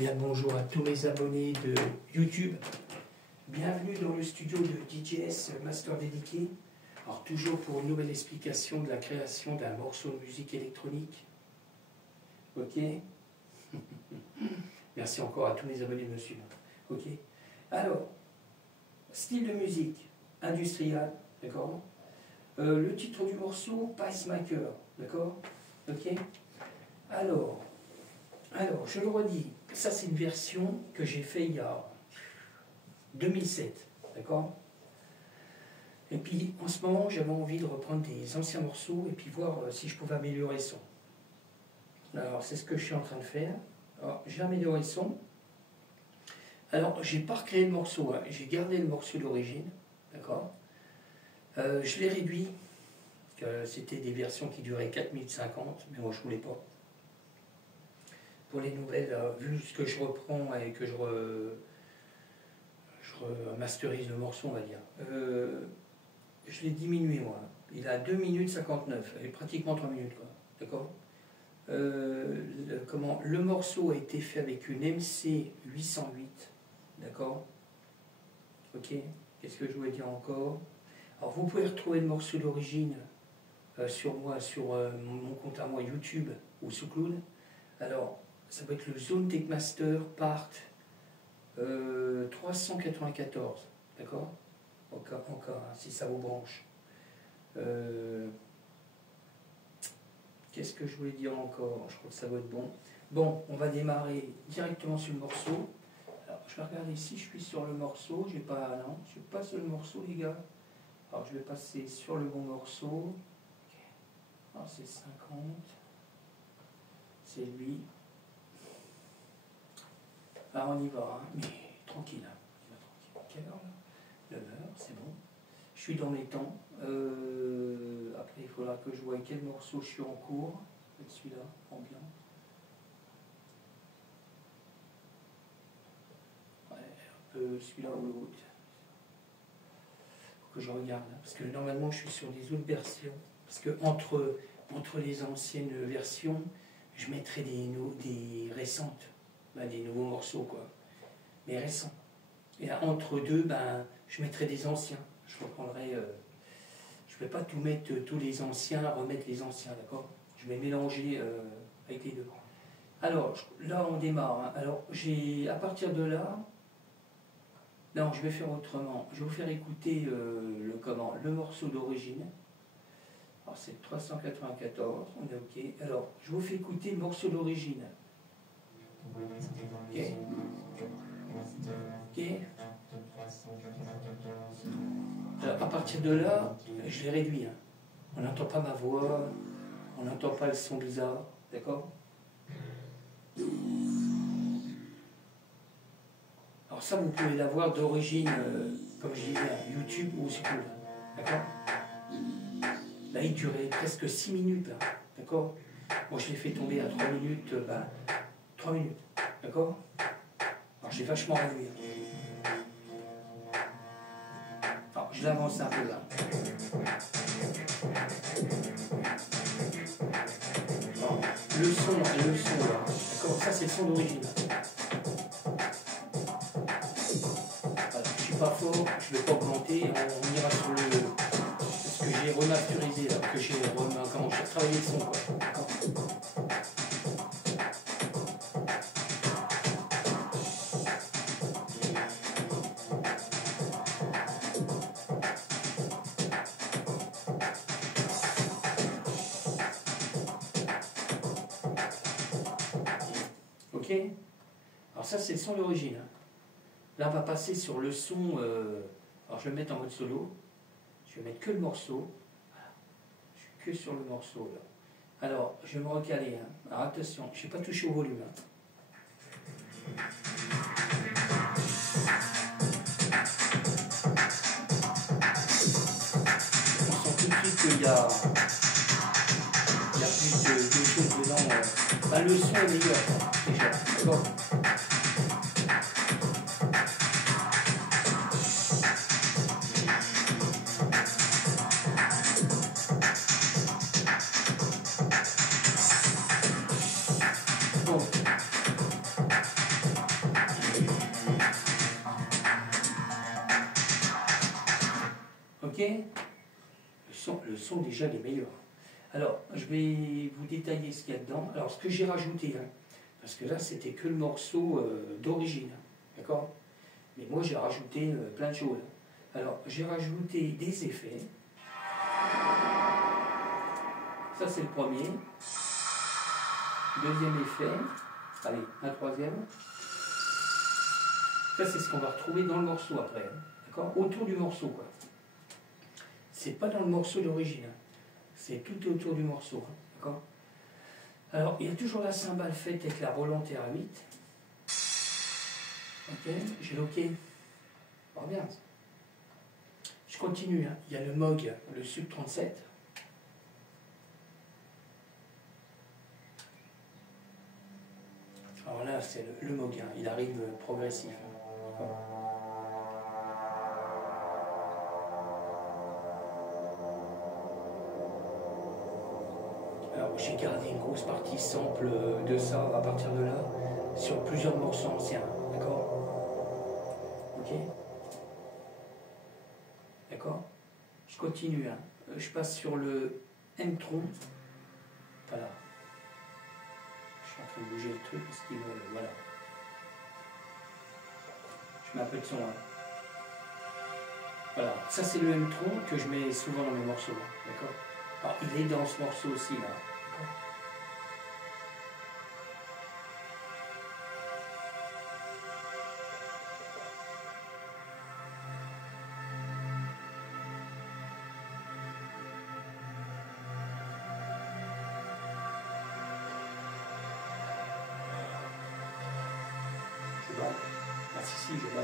Bien bonjour à tous mes abonnés de YouTube. Bienvenue dans le studio de DJS Master Dédié. Alors toujours pour une nouvelle explication de la création d'un morceau de musique électronique. Ok. Merci encore à tous mes abonnés de me suivre. Ok. Alors, style de musique industriel, d'accord. Le titre du morceau, Pacemaker, d'accord. Ok. Alors, je le redis, ça c'est une version que j'ai fait il y a 2007, d'accord. Et puis en ce moment j'avais envie de reprendre des anciens morceaux et puis voir si je pouvais améliorer le son. Alors c'est ce que je suis en train de faire. Alors j'ai amélioré le son. Alors j'ai pas recréé le morceau, hein. J'ai gardé le morceau d'origine, d'accord. Je l'ai réduit, parce que c'était des versions qui duraient 4 minutes 50, mais moi je voulais pas. Pour les nouvelles, vu ce que je reprends et que je remasterise le morceau, on va dire, je l'ai diminué moi. Il a 2 minutes 59, et pratiquement 3 minutes, quoi. D'accord. Le morceau a été fait avec une MC 808, d'accord. Ok. Qu'est-ce que je voulais dire encore? Alors vous pouvez retrouver le morceau d'origine sur mon compte à moi YouTube ou sous Cloud. Alors ça peut être le Zone Tech Master Part 394, d'accord. Encore, hein, si ça vous branche. Qu'est-ce que je voulais dire encore? Je crois que ça va être bon. Bon, on va démarrer directement sur le morceau. Alors, je vais regarder ici, je suis sur le morceau. J'ai pas, non, je suis pas sur le morceau, les gars. Alors, je vais passer sur le bon morceau. Okay. Alors, c'est 50. C'est lui. Alors, on y va, hein, mais tranquille. Hein. On y va tranquille. Quelle heure, là? 9 heures, c'est bon. Je suis dans les temps. Après, il faudra que je voie quel morceau je suis en cours. Peut-être celui-là, ambiant. Ouais, un peu celui-là ou l'autre. Faut que je regarde. Hein, parce que normalement, je suis sur des autres versions. Parce que entre les anciennes versions, je mettrai des récentes. Ben, des nouveaux morceaux, quoi. Mais récents. Et entre deux, ben, je mettrai des anciens. Je reprendrai. Je ne vais pas tout mettre, tous les anciens, remettre les anciens, d'accord. Je vais mélanger avec les deux. Alors, là, on démarre. Hein. Alors, à partir de là, non, je vais faire autrement. Je vais vous faire écouter le morceau d'origine. Alors, c'est 394, on est OK. Alors, je vous fais écouter le morceau d'origine. Ok. Ok. Alors, à partir de là, je l'ai réduit. Hein. On n'entend pas ma voix, on n'entend pas le son bizarre, d'accord. Alors ça, vous pouvez l'avoir d'origine, comme je disais, YouTube ou sur Cloud, d'accord. Là, il durait presque 6 minutes, hein, d'accord. Moi, je l'ai fait tomber à 3 minutes, 3 minutes, d'accord. Alors, j'ai vachement réduit. Alors, je l'avance un peu là. Alors, le son là, d'accord, ça c'est le son d'origine. Voilà, je suis pas fort, je vais pas augmenter, on ira sur ce que j'ai remasterisé là, que j'ai travaillé le son, quoi, d'accord. Ok. Alors ça c'est le son d'origine. Hein. Là on va passer sur le son. Alors je vais le mettre en mode solo. Je vais mettre que le morceau. Voilà. Je suis que sur le morceau là. Alors je vais me recaler. Hein. Alors attention, je ne vais pas toucher au volume. Hein. On sent tout de suite qu'il y a plus de choses dedans. Le son est meilleur déjà. D'accord. Bon. le son déjà les meilleurs. Alors, je vais vous détailler ce qu'il y a dedans. Alors, ce que j'ai rajouté, hein, parce que là, c'était que le morceau d'origine, d'accord? Mais moi, j'ai rajouté plein de choses. Alors, j'ai rajouté des effets. Ça, c'est le premier. Deuxième effet. Allez, un troisième. Ça, c'est ce qu'on va retrouver dans le morceau après, hein, d'accord? Autour du morceau, quoi. C'est pas dans le morceau d'origine, hein. C'est tout autour du morceau, hein, d'accord? Alors, il y a toujours la cymbale faite avec la Roland TR8. Ok, j'ai l'OK. Oh, bien. Je continue, hein. Il y a le Moog, le Sub 37. Alors là, c'est le Moog, hein. Il arrive progressif. Hein. Alors j'ai gardé une grosse partie sample de ça à partir de là, sur plusieurs morceaux anciens, d'accord? Ok? D'accord? Je continue, hein. Je passe sur le M-Tron. Voilà. Je suis en train de bouger le truc parce qu'il voilà. Je mets un peu de son là. Voilà. Ça c'est le M-Tron que je mets souvent dans mes morceaux. D'accord? Alors il est dans ce morceau aussi là. D'accord? Je bats. Ah si, je bats.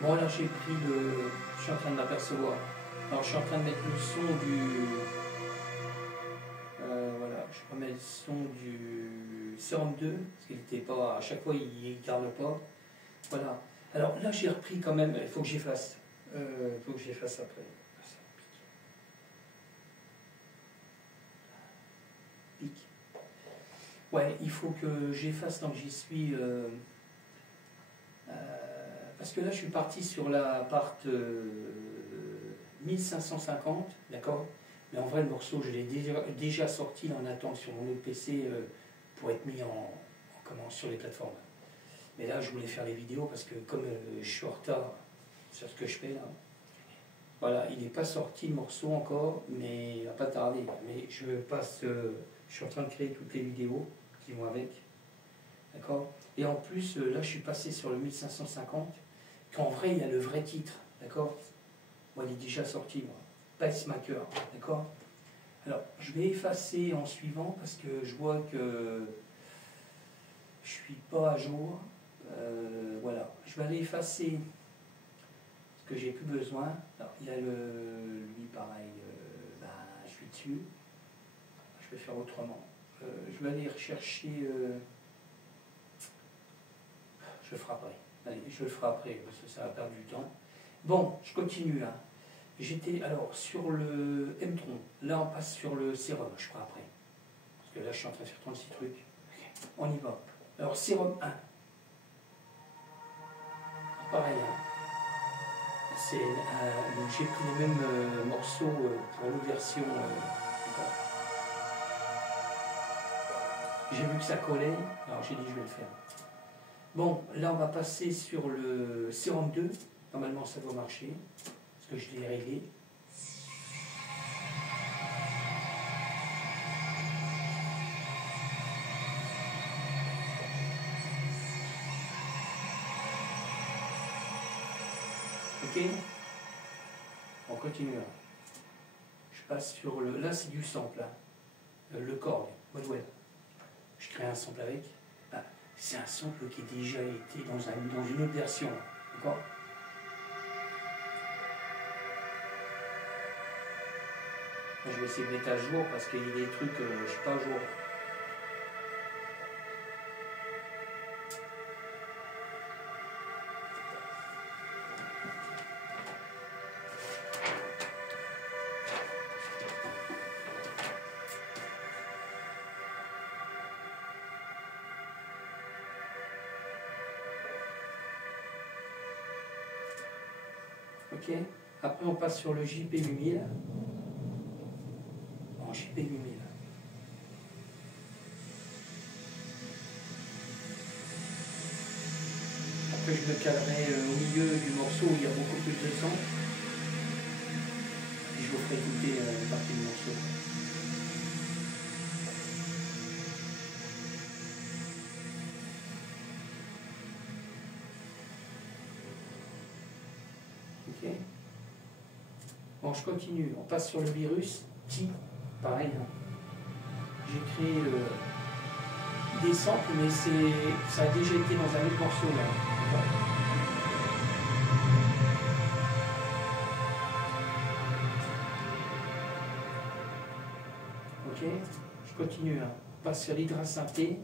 Bon là j'ai pris le... Je suis en train de m'apercevoir. Alors je suis en train de mettre le son du... voilà, je remets le son du Serum 2, parce qu'il n'était pas... À chaque fois il ne garde pas. Voilà. Alors là j'ai repris quand même, il faut que j'efface. Il faut que j'efface après. Pic. Ouais, il faut que j'efface tant que j'y suis... parce que là, je suis parti sur la part 1550, d'accord? Mais en vrai, le morceau, je l'ai déjà sorti là, en attente sur mon autre PC pour être mis comment, sur les plateformes. Mais là, je voulais faire les vidéos parce que comme je suis en retard sur ce que je fais là, voilà, il n'est pas sorti le morceau encore, mais il va pas tarder. Mais je passe, je suis en train de créer toutes les vidéos qui vont avec, d'accord? Et en plus, là, je suis passé sur le 1550. Qu'en vrai, il y a le vrai titre, d'accord? Moi, il est déjà sorti, moi. Pacemaker, d'accord? Alors, je vais effacer en suivant parce que je vois que je suis pas à jour. Voilà, je vais aller effacer ce que j'ai plus besoin. Alors, il y a lui, pareil, ben, je suis dessus. Je vais faire autrement. Je vais aller rechercher... je le ferai après. Allez, je le ferai après, parce que ça va perdre du temps. Bon, je continue. Hein. J'étais alors sur le M-Tron. Là, on passe sur le sérum, je ferai après. Parce que là, je suis en train de faire 36 trucs. Okay. On y va. Alors, sérum 1. Alors, pareil. Hein. J'ai pris les mêmes morceaux pour l'autre version. J'ai vu que ça collait, alors j'ai dit je vais le faire. Bon, là on va passer sur le sérum 2. Normalement ça doit marcher, parce que je l'ai réglé. Ok. On continue. Je passe sur le... Là c'est du sample, hein. Le Korg, Modwell. Je crée un sample avec. Ah, c'est un sample qui a déjà été dans une autre version. D'accord? Je vais essayer de mettre à jour parce qu'il y a des trucs, je ne suis pas à jour. Ok. Après on passe sur le JP8000. En JP8000. Après je me calerai au milieu du morceau où il y a beaucoup plus de son. Et je vous ferai écouter une partie du morceau. Ok. Bon, je continue. On passe sur le virus. Ti, pareil. Hein. J'ai créé des samples, mais ça a déjà été dans un autre morceau là. Ok, je continue. Hein. On passe sur l'hydrasynthé.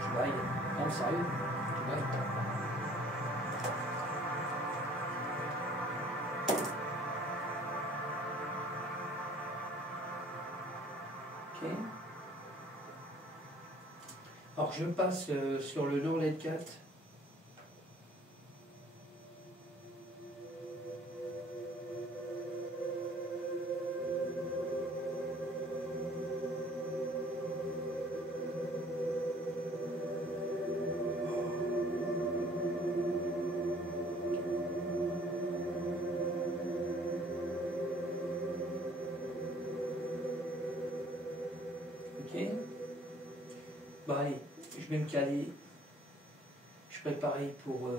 Je baille. Non, sérieux, je baille. Ok. Alors je passe sur le Norled 4. Ok. Bon allez, je vais me caler. Je ferai pareil pour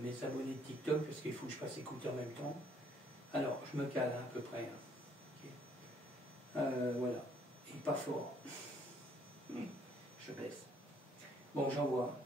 mes abonnés de TikTok parce qu'il faut que je fasse écouter en même temps. Alors, je me cale à peu près. Okay. Voilà. Et pas fort. Je baisse. Bon, j'envoie.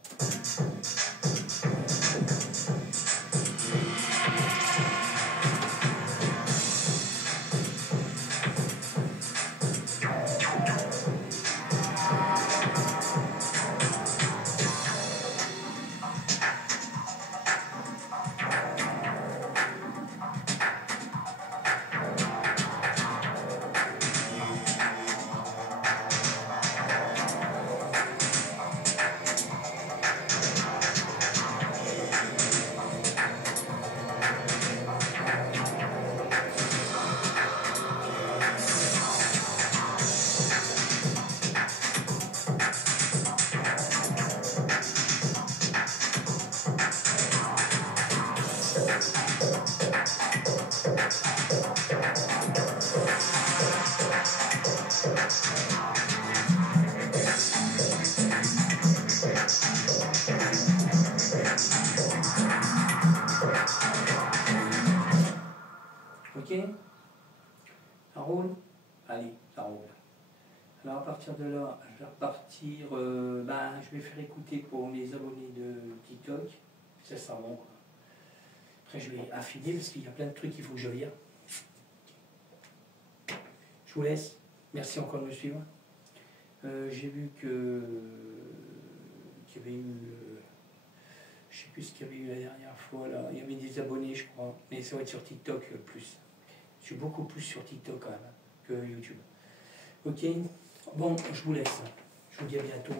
Ok, ça roule? Allez, ça roule. Alors à partir de là, je vais repartir, je vais faire écouter pour mes abonnés de TikTok, ça sera bon. Après je vais affiner parce qu'il y a plein de trucs qu'il faut que je vire. Je vous laisse, merci encore de me suivre. J'ai vu qu'il y avait eu, je sais plus ce qu'il y avait eu la dernière fois, là. Il y avait des abonnés je crois, mais ça va être sur TikTok plus. Je suis beaucoup plus sur TikTok quand même que YouTube. Ok, bon, je vous laisse. Je vous dis à bientôt.